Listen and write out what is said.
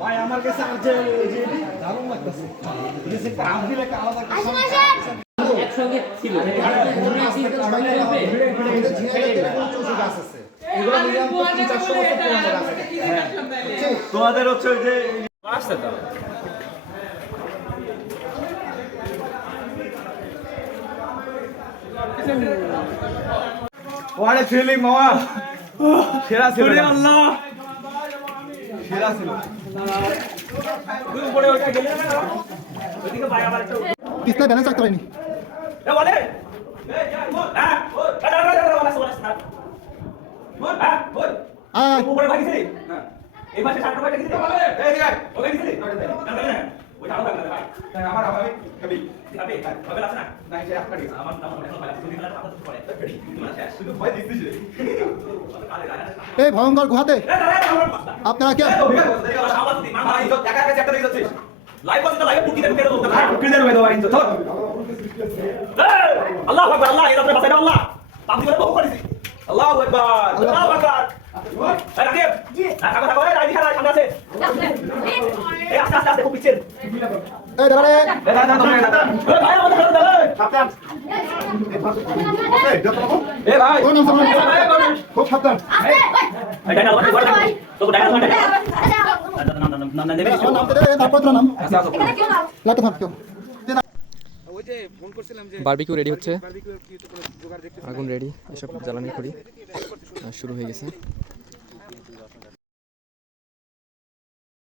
ভাই আমার কাছে আছে দারুণ লাগতেছে এই কাম দিলে আলাদা একসঙ্গে ছিল তোমাদের হচ্ছে যে আসছে তো ওয়ারে ফিলিং মামা সেরা ছিল আল্লাহ সেরা ছিল উপরে ওঠা গেলে ওদিকে ভাই আবার একটা পিছনে ব্যালেন্স রাখতে পারিনি এ বলে হ্যাঁ উপরে ভাগিছে হ্যাঁ এই পাশে 60 টাকা দিছি এই দিকে ওকে দিছি ওই আরো টাকা ভাই আমার আমি কবি কবি কবি আছে না না সে আপনার আমার নাম মনে হয় তুমি না কথা পড়ে কবি মানে শেষ শুধু ভয় দিছিস এই ভয়ঙ্কর গুহাতে আপনারা কি লাইভ বলতে লাইভ টুকি দেব কেন বলতে না টুকি দেব মেদো আইন তো আল্লাহু আকবার আল্লাহ এই রাতে বাঁচাই দাও আল্লাহ পাপি করে বহু করেছি আল্লাহু আকবার আল্লাহু আকবার এই রাকিব জি থাকো থাকো এই রাইদি খানা সামনে আছে এই আস্তে আস্তে আস্তে খুব পিছের এই দাঁড়ালে এই দাদা তোমরা ভাই আমাদের ধরে দাও সাবধান এই ভাই কোন নাম সামনে খুব সাবধান এই ডাইনা বন্ধ করে দাও তো ডাইনা বন্ধ না না দেবে নাম দে তারপর তোর নাম আচ্ছা আচ্ছা লাগতে থাক কেউ ওই যে ফোন করছিলাম যে বারবিকিউ রেডি হচ্ছে, বারবিকিউ কি তো কোনো জোগাড় দেখতেছি আগুন রেডি, এসব জ্বালানি করি শুরু হয়ে গেছে।